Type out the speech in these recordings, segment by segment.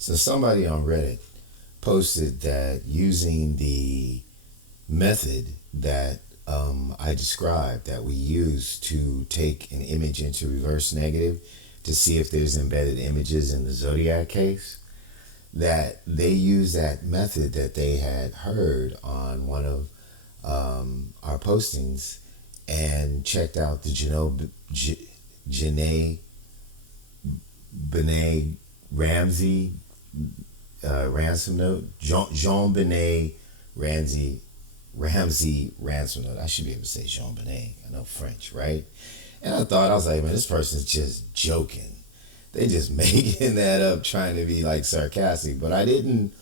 So somebody on Reddit posted that using the method that I described that we use to take an image into reverse negative to see if there's embedded images in the Zodiac case, that they use that method that they had heard on one of our postings and checked out the JonBenet Ramsey Ransom Note. JonBenet Ramsey Ransom Note. I should be able to say JonBenet. I know French, right? And I was like, man, this person's just joking. They just making that up, trying to be like sarcastic. But I didn't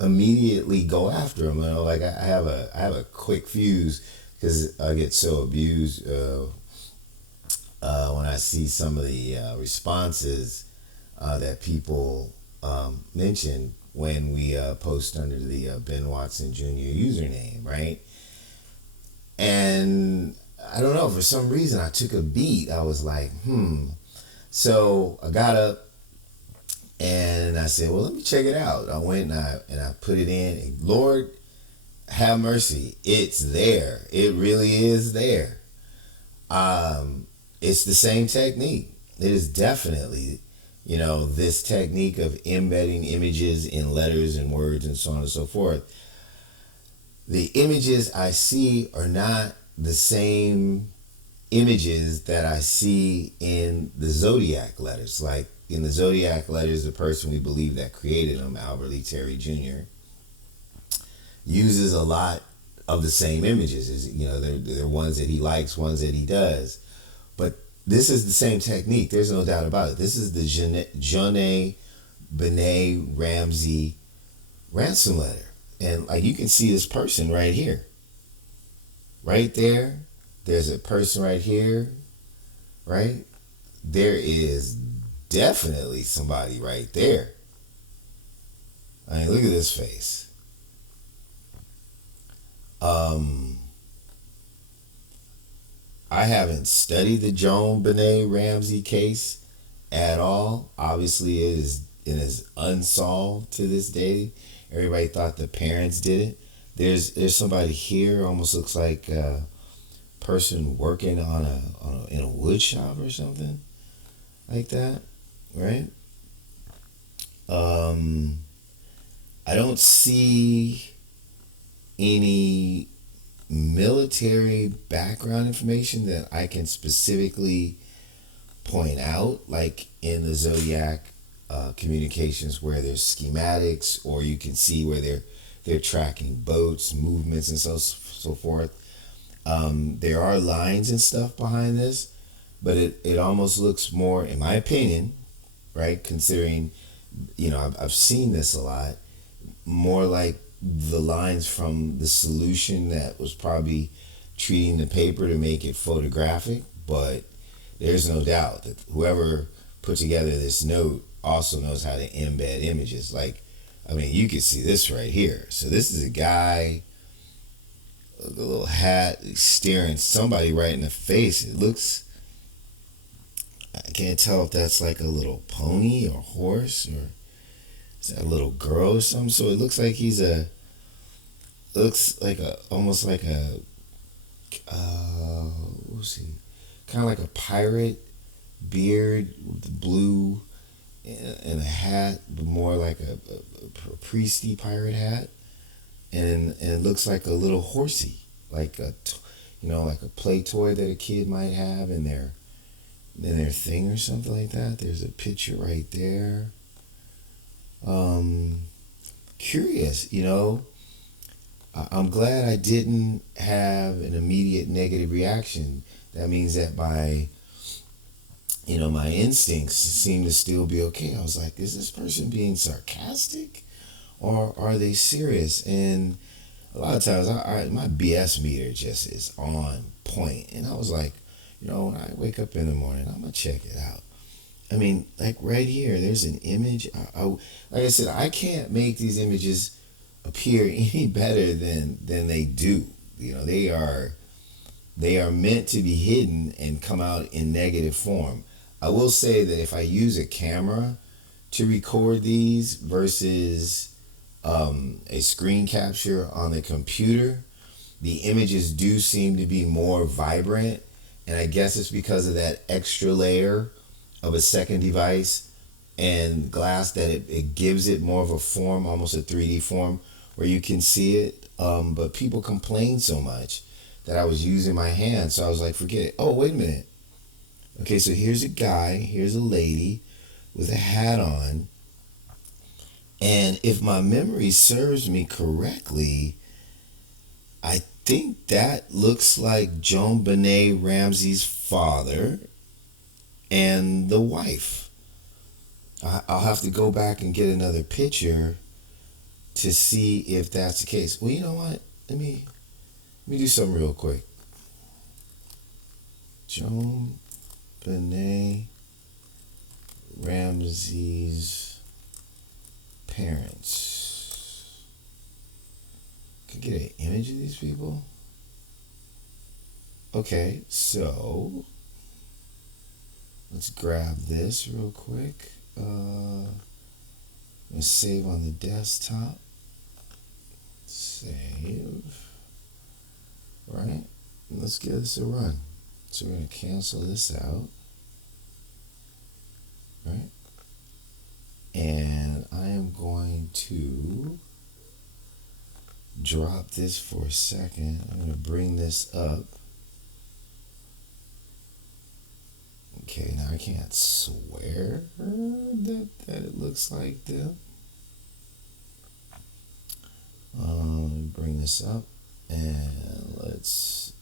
immediately go after them. You know, like I have a quick fuse because I get so abused when I see some of the responses that people mention when we post under the Ben Watson Jr. username, right? And I don't know, for some reason I took a beat. I was like, So I got up and I said, well, let me check it out. I went and I put it in. And Lord, have mercy. It's there. It really is there. It's the same technique. It is definitely, this technique of embedding images in letters and words and so on and so forth. The images I see are not the same images that I see in the Zodiac letters. Like in the Zodiac letters, the person we believe that created them, Albert Lee Terry Jr., uses a lot of the same images. They're ones that he likes, ones that he does. But this is the same technique. There's no doubt about it. This is the JonBenet Ramsey Ransom letter. And like you can see this person right here. Right there. There's a person right here. Right? There is definitely somebody right there. I mean, look at this face. I haven't studied the JonBenet Ramsey case at all. Obviously, it is unsolved to this day. Everybody thought the parents did it. There's somebody here, almost looks like a person working in a wood shop or something like that, right? I don't see any military background information that I can specifically point out, like in the Zodiac communications where there's schematics, or you can see where they're tracking boats, movements, and so forth. There are lines and stuff behind this, but it almost looks more, in my opinion, right, considering, I've seen this a lot, more like the lines from the solution that was probably treating the paper to make it photographic. But there's no doubt that whoever put together this note also knows how to embed images. Like, I mean, you can see this right here. So this is a guy with a little hat staring somebody right in the face. It looks, I can't tell if that's like a little pony or horse, or is that a little girl or something? So it looks like almost like a, what's he? Kind of like a pirate, beard with the blue and a hat, but more like a priesty pirate hat. And it looks like a little horsey, like like a play toy that a kid might have in their thing or something like that. There's a picture right there. Curious, I'm glad I didn't have an immediate negative reaction. That means that my instincts seem to still be okay. I was like, is this person being sarcastic, or are they serious? And a lot of times, my BS meter just is on point. And I was like, when I wake up in the morning, I'm gonna check it out. I mean, like right here, there's an image. Like I said, I can't make these images appear any better than they do. They are meant to be hidden and come out in negative form. I will say that if I use a camera to record these versus a screen capture on the computer, the images do seem to be more vibrant. And I guess it's because of that extra layer of a second device and glass that it gives it more of a form, almost a 3D form, where you can see it. But people complain so much that I was using my hand, so I was like, forget it. Oh, wait a minute. Okay, so here's a guy, here's a lady with a hat on, and if my memory serves me correctly, I think that looks like JonBenet Ramsey's father and the wife. I'll have to go back and get another picture to see if that's the case. Well, you know what? Let me do something real quick. JonBenet Ramsey's parents. Could get an image of these people. Okay, so let's grab this real quick. I'm gonna save on the desktop. Save. Right? Let's give this a run. So we're gonna cancel this out. Right? And I am going to drop this for a second. I'm going to bring this up. Okay, now I can't swear that it looks like them. Let me bring this up and let's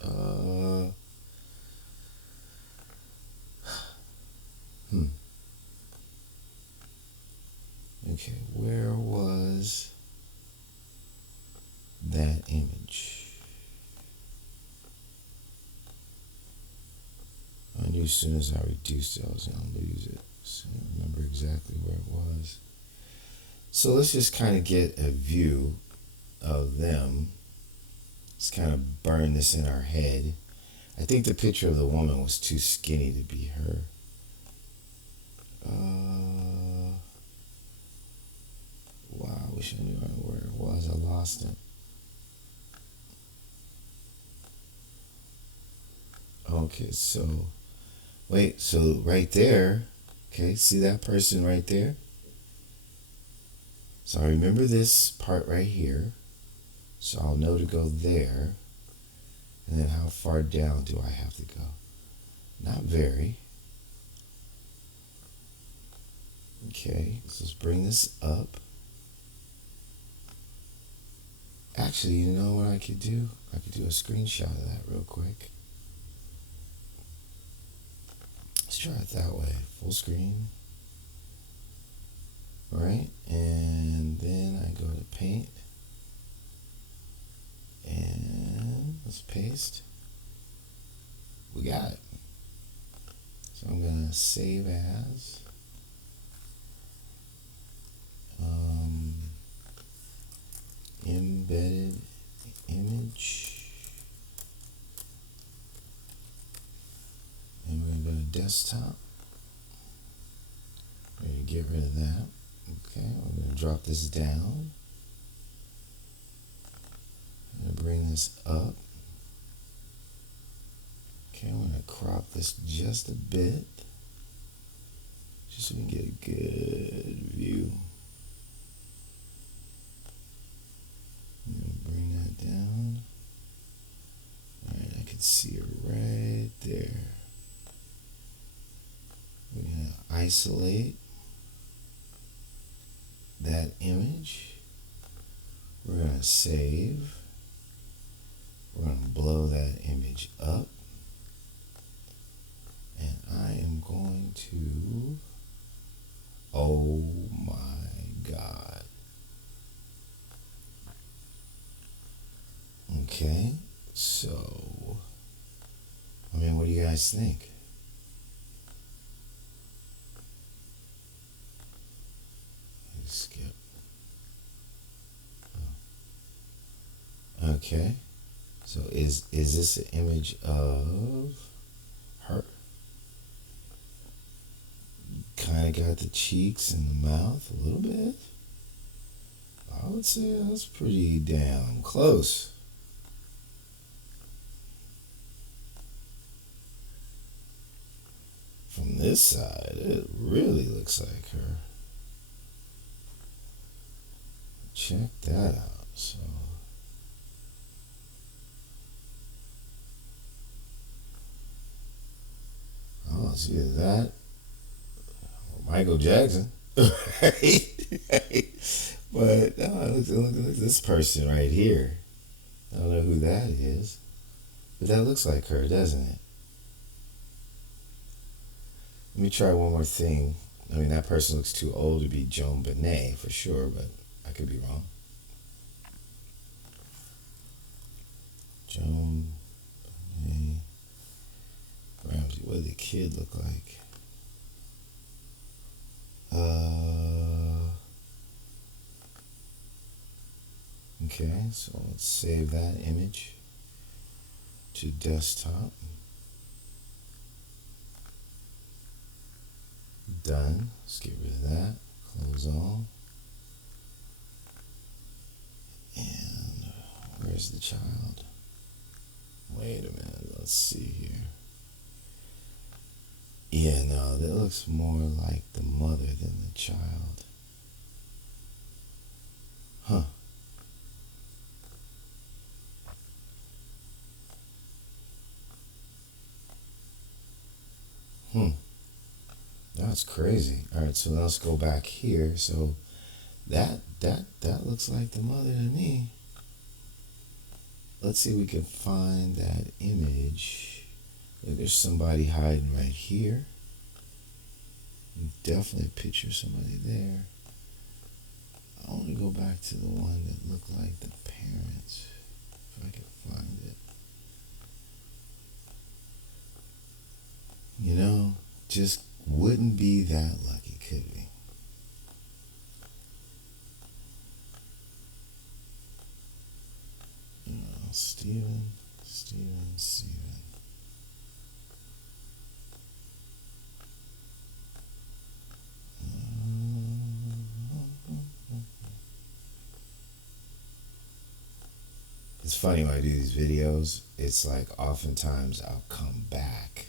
Okay, where was that image? I knew as soon as I reduced it, I was going to lose it. So I remember exactly where it was. So let's just kind of get a view of them. Let's kind of burn this in our head. I think the picture of the woman was too skinny to be her. Wow, I wish I knew where it was. I lost it. Okay, so, wait, so right there, okay, see that person right there? So I remember this part right here, so I'll know to go there, and then how far down do I have to go? Not very. Okay, so let's bring this up. Actually, you know what I could do? I could do a screenshot of that real quick. Let's try it that way. Full screen. Alright, and then I go to paint. And let's paste. We got it. So I'm going to save as. Embedded image. And we're going to go to desktop. We're going to get rid of that. Okay, I'm going to drop this down. I'm going to bring this up. Okay, I'm going to crop this just a bit. Just so we can get a good view. I'm going to bring that down. Alright, I can see it right there. We're going to isolate that image. We're going to save. We're going to blow that image up. And I am going to, oh my God. Okay, so, I mean, what do you guys think? Skip. Oh. Okay, so is this an image of her? Kind of got the cheeks and the mouth a little bit. I would say that's pretty damn close. From this side, it really looks like her. Check that out. So, oh, it's either that or Michael Jackson. Right? But no, look at this person right here. I don't know who that is, but that looks like her, doesn't it? Let me try one more thing. I mean, that person looks too old to be JonBenet for sure, but I could be wrong. JonBenet Ramsey. What did the kid look like? Okay, so let's save that image to desktop. Done. Let's get rid of that. Close all. And where's the child? Wait a minute. Let's see here. Yeah, no, that looks more like the mother than the child. Huh. That's crazy. All right, so let's go back here. So that looks like the mother to me. Let's see if we can find that image. There's somebody hiding right here. Definitely picture somebody there. I want to go back to the one that looked like the parents, if I can find it. You know, just wouldn't be that lucky, could we? Steven. It's funny when I do these videos, it's like oftentimes I'll come back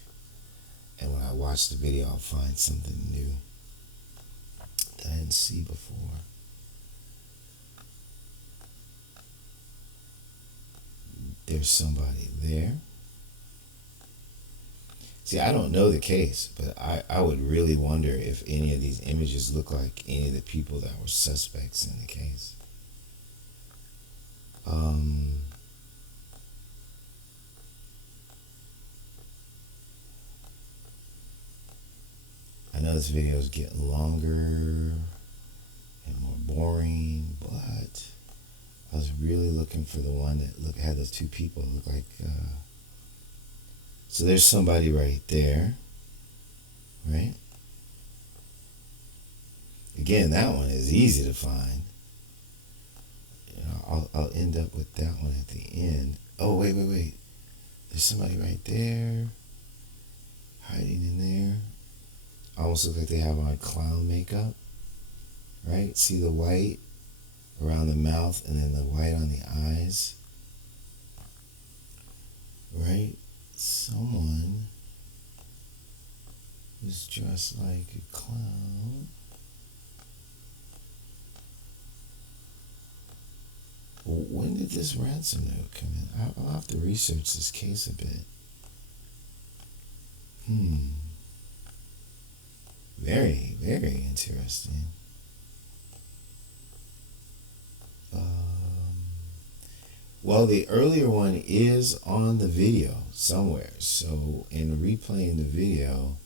and when I watch the video I'll find something new that I didn't see before. There's somebody there. See, I don't know the case, but I would really wonder if any of these images look like any of the people that were suspects in the case. I know this video is getting longer and more boring, but I was really looking for the one that had those two people look like. So there's somebody right there, right? Again, that one is easy to find. You know, I'll end up with that one at the end. Oh, wait. There's somebody right there, hiding in there. Almost look like they have on clown makeup, right? See the white around the mouth and then the white on the eyes, right? Someone who's dressed like a clown. When did this ransom note come in? I'll have to research this case a bit. Very, very interesting. Well, the earlier one is on the video somewhere. So in replaying the video,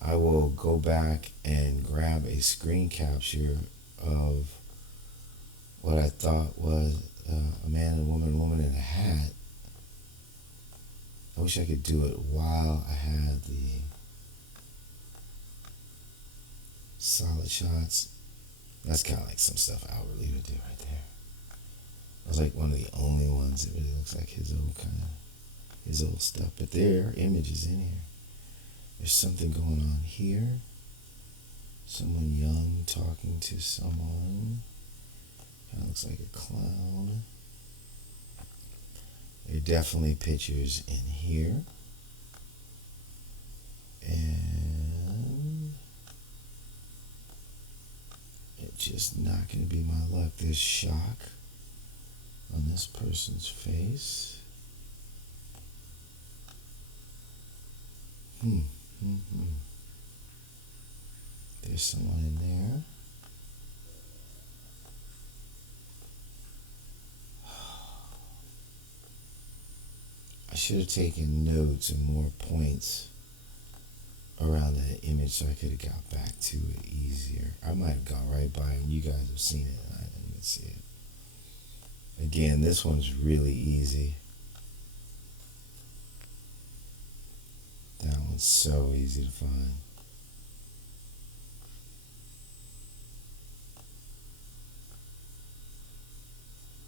I will go back and grab a screen capture of what I thought was a man and a woman in a hat. I wish I could do it while I had the solid shots. That's kind of like some stuff outwardly would do right there. I was like one of the only ones that really looks like his old stuff. But there are images in here. There's something going on here. Someone young talking to someone. Kind of looks like a clown. There are definitely pictures in here. And it's just not going to be my luck. There's shock on this person's face. There's someone in there. I should have taken notes and more points around that image so I could have got back to it easier. I might have gone right by and you guys have seen it and I didn't even see it. Again, this one's really easy. That one's so easy to find.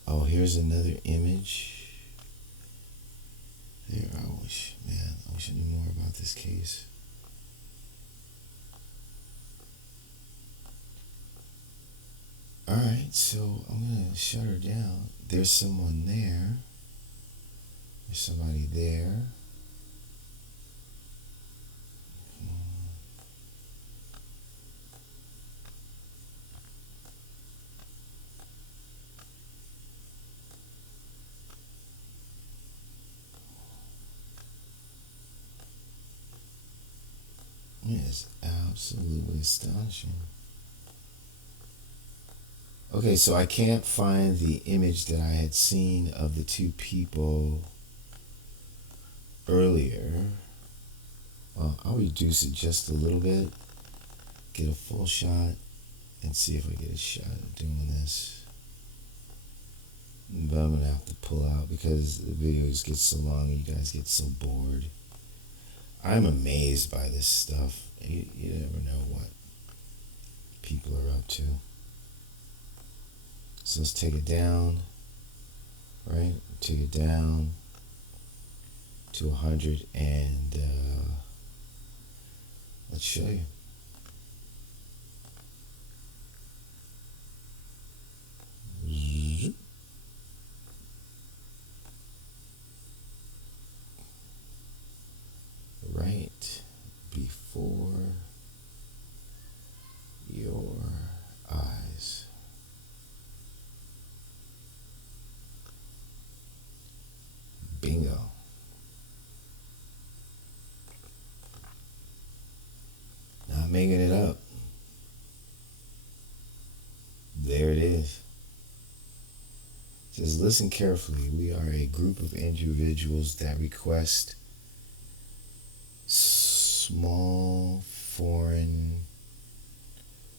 Oh, here's another image. There, I wish I knew more about this case. Alright, so I'm going to shut her down. There's someone there. There's somebody there. It is absolutely astonishing. Okay, so I can't find the image that I had seen of the two people earlier. I'll reduce it just a little bit, get a full shot, and see if I get a shot at doing this. But I'm going to have to pull out because the videos get so long and you guys get so bored. I'm amazed by this stuff. You never know what people are up to. So let's take it down, right? Take it down to 100 and let's show you. Right before your eyes. Bingo. Not making it up. There it is. It says, listen carefully. We are a group of individuals that request small foreign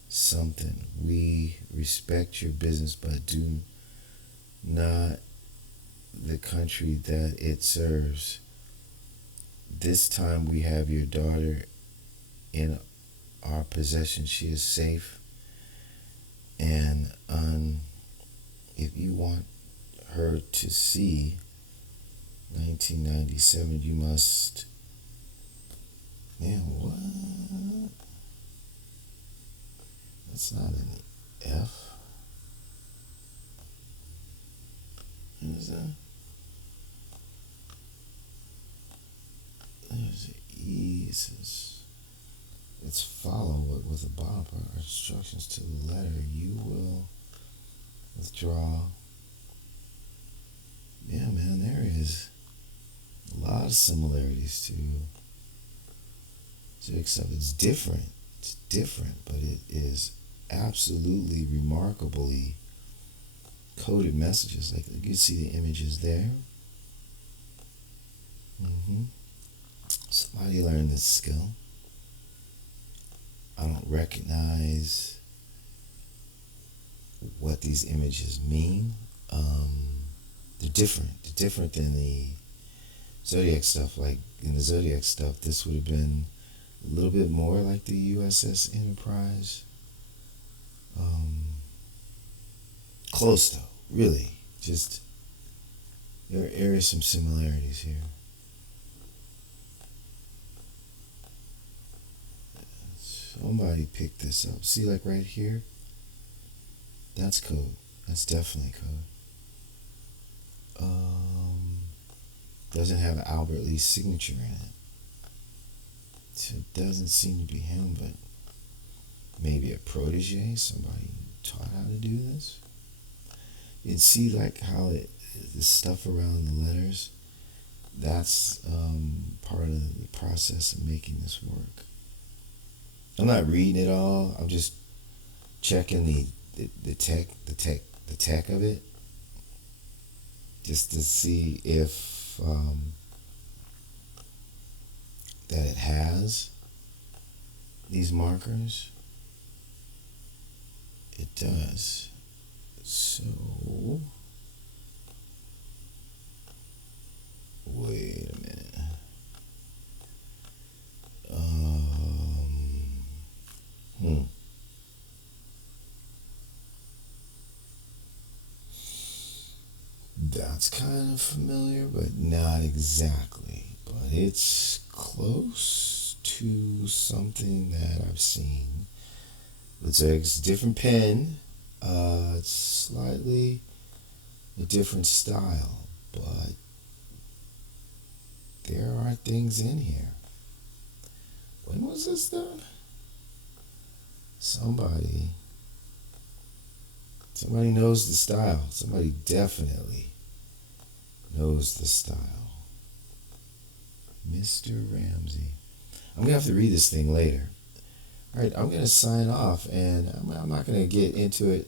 something. We respect your business, but do not the country that it serves. This time we have your daughter in our possession. She is safe, and if you want her to see 1997, you must. Man, what? That's not an F. What is that? There's an E. It says, let's follow it with the bottom part. Instructions to the letter. You will withdraw. Yeah, man, there is a lot of similarities to except it's different. It's different, but it is absolutely remarkably coded messages. Like you can see the images there. Somebody learned this skill. I don't recognize what these images mean. They're different. They're different than the Zodiac stuff. Like in the Zodiac stuff, this would have been a little bit more like the USS Enterprise. Close though, really. Just there are some similarities here. Somebody picked this up. See, like right here? That's code. That's definitely code. Doesn't have Albert Lee's signature in it. So it doesn't seem to be him, but maybe a protege, somebody taught how to do this. You see like how the stuff around the letters, that's part of the process of making this work. I'm not reading it all. I'm just checking the tech of it, just to see if that it has these markers. It does. So wait a minute. Hmm. That's kind of familiar, but not exactly. But it's close to something that I've seen. It's a different pen. It's slightly a different style, but there are things in here. When was this done? Somebody knows the style. Somebody definitely knows the style. Mr. Ramsey. I'm going to have to read this thing later. All right, I'm going to sign off, and I'm not going to get into it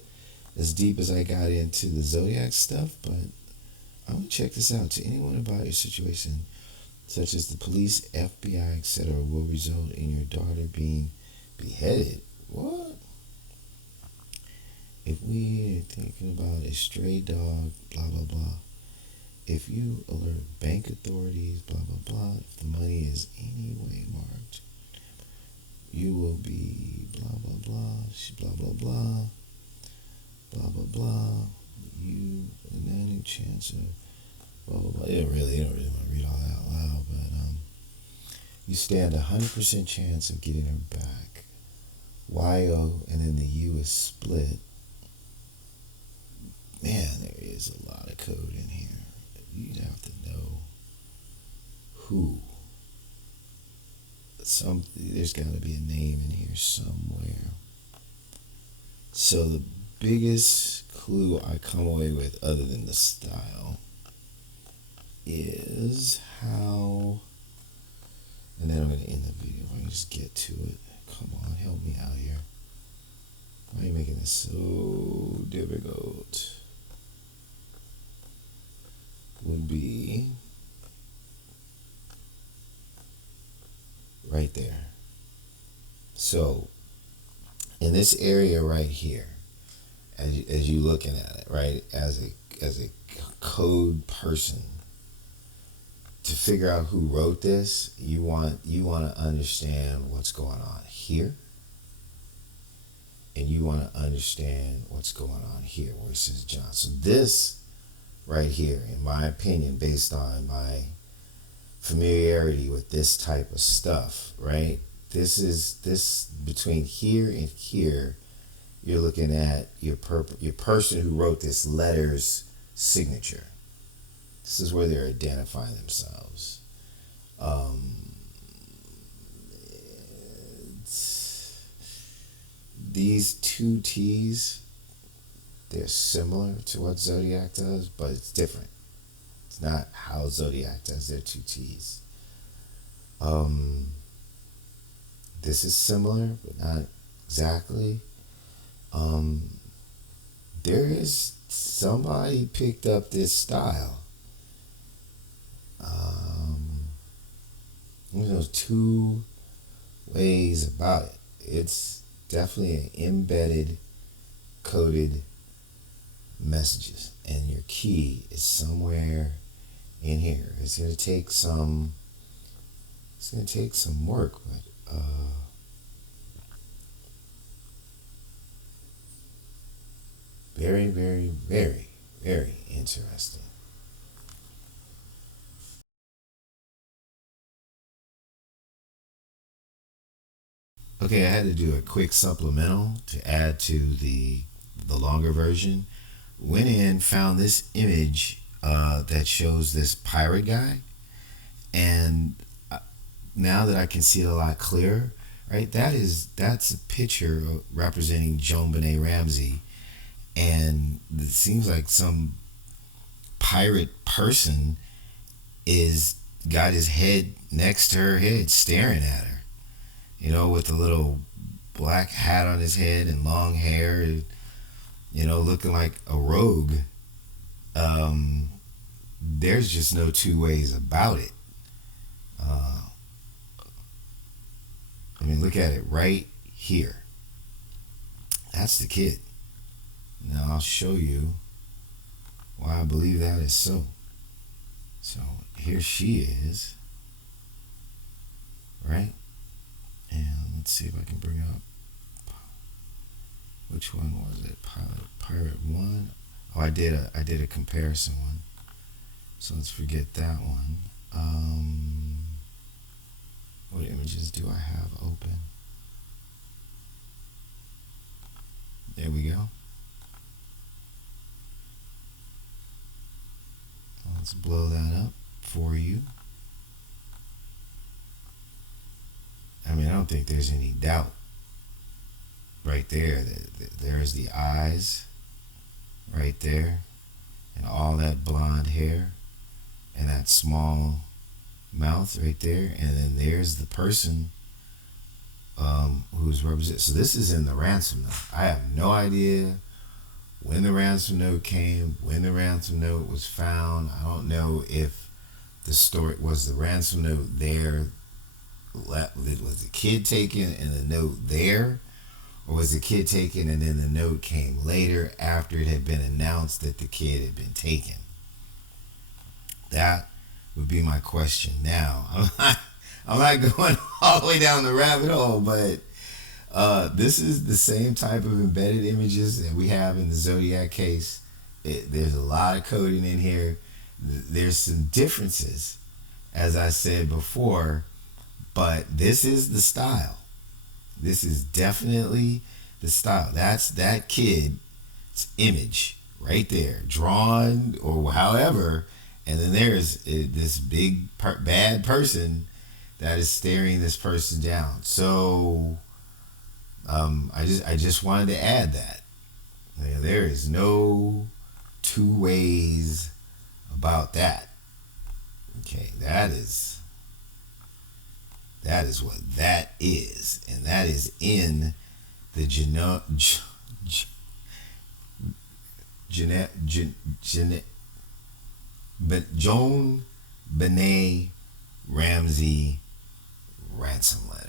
as deep as I got into the Zodiac stuff, but I'm going to check this out. To anyone about your situation, such as the police, FBI, etc., will result in your daughter being beheaded. What? If we are thinking about a stray dog, blah, blah, blah. If you alert bank authorities, blah, blah, blah. If the money is anyway marked, you will be blah, blah, blah, blah, blah, blah, blah, blah, blah. You, a 90 chance of blah, blah, blah. You don't really want to read all that out loud, but you stand 100% chance of getting her back. YO, and then the U is split. Man, there is a lot of code in here. You'd have to know who. There's got to be a name in here somewhere. So the biggest clue I come away with, other than the style, is how. And then I'm going to end the video. If I can just get to it. Come on, help me out here. Why are you making this so difficult? Would be right there. So in this area right here, as you looking at it, right, as a code person, to figure out who wrote this, you want to understand what's going on here, and you want to understand what's going on here where it says John. So this right here, in my opinion, based on my familiarity with this type of stuff, right? This between here and here, you're looking at your person who wrote this letter's signature. This is where they're identifying themselves. These two T's, they're similar to what Zodiac does, but it's different. It's not how Zodiac does their two T's. This is similar, but not exactly. There is somebody picked up this style. There's two ways about it. It's definitely an embedded, coded messages, and your key is somewhere in here. It's gonna take some work, but very, very, very, very interesting. Okay, I had to do a quick supplemental to add to the longer version. Went in, found this image that shows this pirate guy, and now that I can see it a lot clearer, right? That's a picture representing JonBenet Ramsey, and it seems like some pirate person is got his head next to her head, staring at her. With a little black hat on his head and long hair, looking like a rogue. Um, there's just no two ways about it. Uh, I mean, look at it right here. That's the kid. Now I'll show you why I believe that is so. So here she is, right? And let's see if I can bring up which one was it? Pirate one. Oh, I did a comparison one. So let's forget that one. What images do I have open? There we go. Let's blow that up for you. I mean, I don't think there's any doubt right there that there's the eyes right there, and all that blonde hair, and that small mouth right there, and then there's the person who's represented. So this is in the ransom note. I have no idea when the ransom note came, when the ransom note was found. I don't know if the story was the ransom note there. Was the kid taken and the note there, or was the kid taken and then the note came later after it had been announced that the kid had been taken? That would be my question. Now, I'm not going all the way down the rabbit hole, but this is the same type of embedded images that we have in the Zodiac case. There's a lot of coding in here. There's some differences, as I said before, but this is the style. This is definitely the style. That's that kid's image right there, drawn or however, and then there's this big bad person that is staring this person down. So I just wanted to add that. There is no two ways about that. Okay, that is what that is, and that is in the Joan Benet Ramsey ransom letter.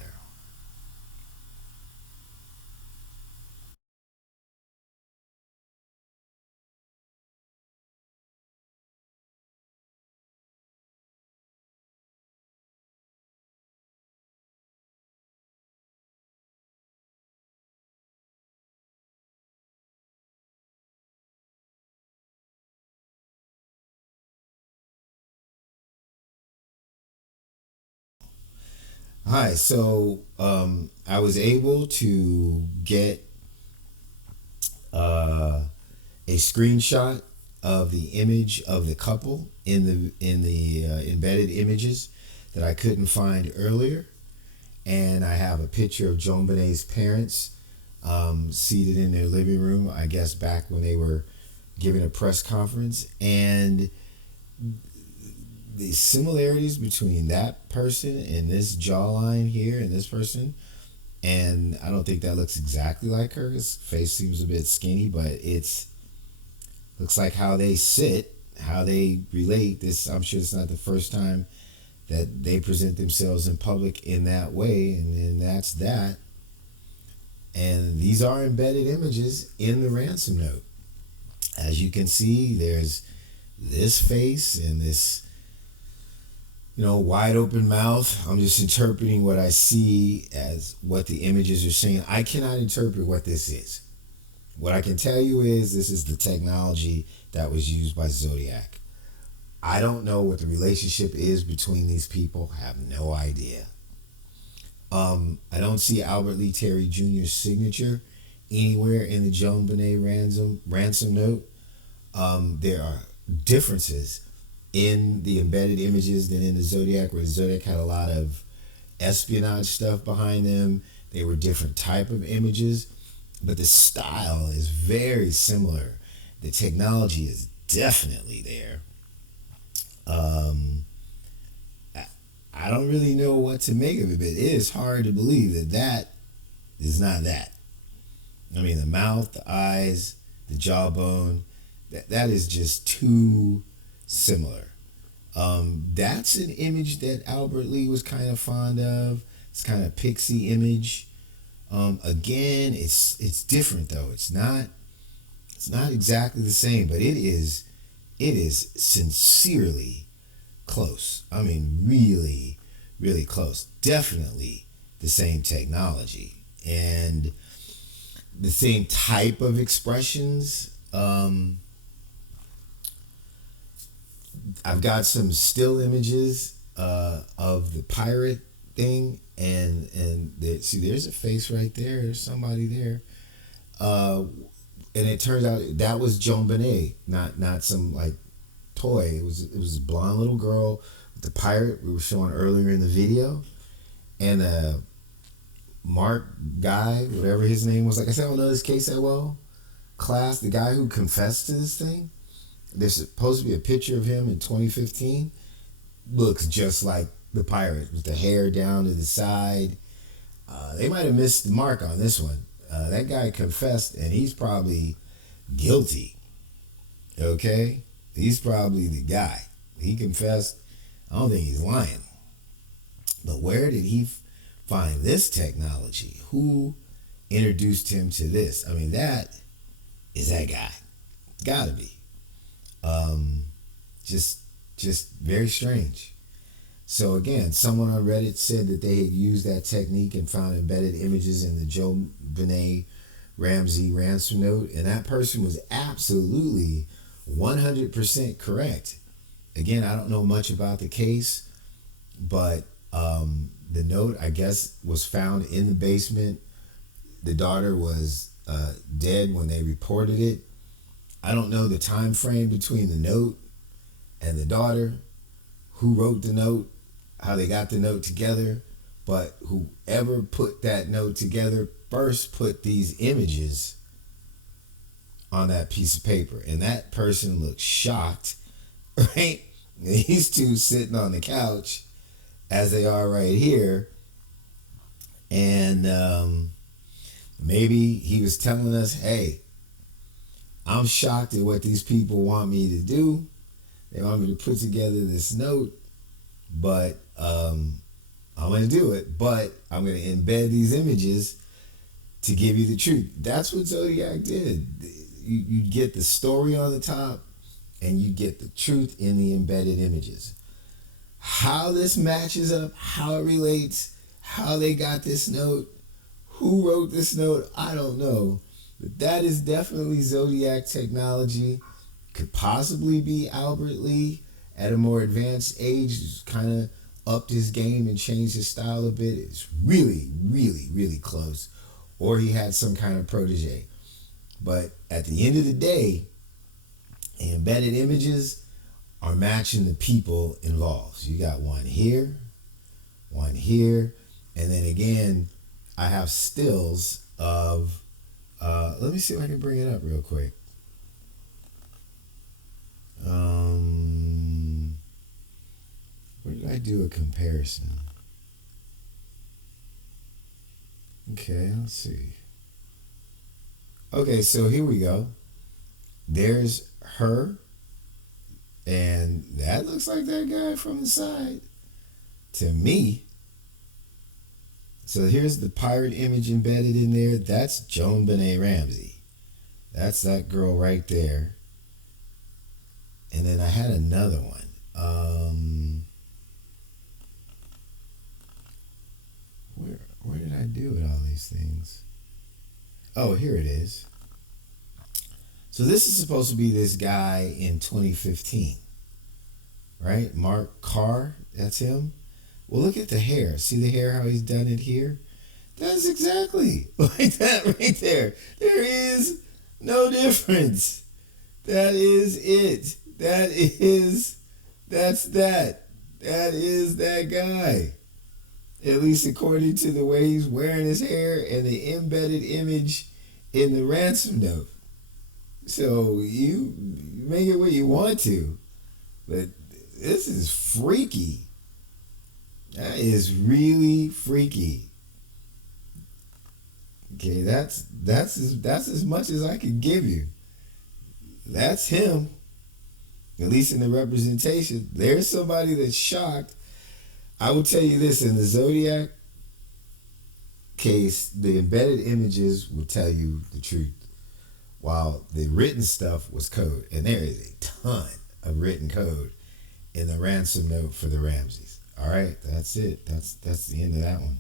Hi, so I was able to get uh, a screenshot of the image of the couple in the embedded images that I couldn't find earlier, and I have a picture of Joan Benet's parents seated in their living room. I guess back when they were giving a press conference, and the similarities between that person and this jawline here and this person, and I don't think that looks exactly like her. His face seems a bit skinny, but it's looks like how they sit, how they relate. This, I'm sure it's not the first time that they present themselves in public in that way, and then that's that. And these are embedded images in the ransom note. As you can see, there's this face and this, wide open mouth. I'm just interpreting what I see as what the images are saying. I cannot interpret what this is. What I can tell you is this is the technology that was used by Zodiac. I don't know what the relationship is between these people. I have no idea. I don't see Albert Lee Terry Jr.'s signature anywhere in the JonBenet Ransom Note. There are differences in the embedded images than in the Zodiac, where the Zodiac had a lot of espionage stuff behind them. They were different type of images, but the style is very similar. The technology is definitely there. Um, I, I don't really know what to make of it, but it is hard to believe that that is not that. I mean, the mouth, the eyes, the jawbone, that is just too similar. That's an image that Albert Lee was kind of fond of. It's kind of pixie image. Again, it's different though. It's not exactly the same, but it is sincerely close. I mean, really, really close. Definitely the same technology and the same type of expressions. I've got some still images of the pirate thing, and see, there's a face right there. There's somebody there, and it turns out that was JonBenet, not some like toy. It was a blonde little girl, the pirate we were showing earlier in the video, and Mark guy, whatever his name was. Like I said, I don't know this case that well. Class, the guy who confessed to this thing. There's supposed to be a picture of him in 2015. Looks just like the pirate with the hair down to the side. They might have missed the mark on this one. That guy confessed, and he's probably guilty. Okay? He's probably the guy. He confessed. I don't think he's lying. But where did he find this technology? Who introduced him to this? I mean, that is that guy. Gotta be. Um, just very strange. So again, someone on Reddit said that they had used that technique and found embedded images in the JonBenet Ramsey Ransom Note, and that person was absolutely 100% correct. Again, I don't know much about the case, but the note, I guess, was found in the basement. The daughter was dead when they reported it. I don't know the time frame between the note and the daughter, who wrote the note, how they got the note together, but whoever put that note together first put these images on that piece of paper. And that person looked shocked, right? These two sitting on the couch as they are right here. And maybe he was telling us, hey, I'm shocked at what these people want me to do. They want me to put together this note, but I'm going to do it. But I'm going to embed these images to give you the truth. That's what Zodiac did. You get the story on the top, and you get the truth in the embedded images. How this matches up, how it relates, how they got this note, who wrote this note, I don't know. But that is definitely Zodiac technology. Could possibly be Albert Lee at a more advanced age, who's kind of upped his game and changed his style a bit. It's really, really, really close. Or he had some kind of protege. But at the end of the day, embedded images are matching the people involved. So you got one here, and then again, I have stills of, let me see if I can bring it up real quick. Where did I do a comparison? Okay, let's see. Okay, so here we go. There's her, and that looks like that guy from the side to me. So here's the pirate image embedded in there. That's JonBenet Ramsey. That's that girl right there. And then I had another one. Where did I do with all these things? Oh, here it is. So this is supposed to be this guy in 2015, right? Mark Carr, that's him. Well, look at the hair. See the hair, how he's done it here? That's exactly like that right there. There is no difference. That is it. That's that. That is that guy. At least according to the way he's wearing his hair and the embedded image in the ransom note. So you make it what you want to, but this is freaky. That is really freaky. Okay, that's as much as I can give you. That's him. At least in the representation. There's somebody that's shocked. I will tell you this, in the Zodiac case, the embedded images will tell you the truth, while the written stuff was code. And there is a ton of written code in the ransom note for the Ramseys. All right, that's it. That's the end of that one.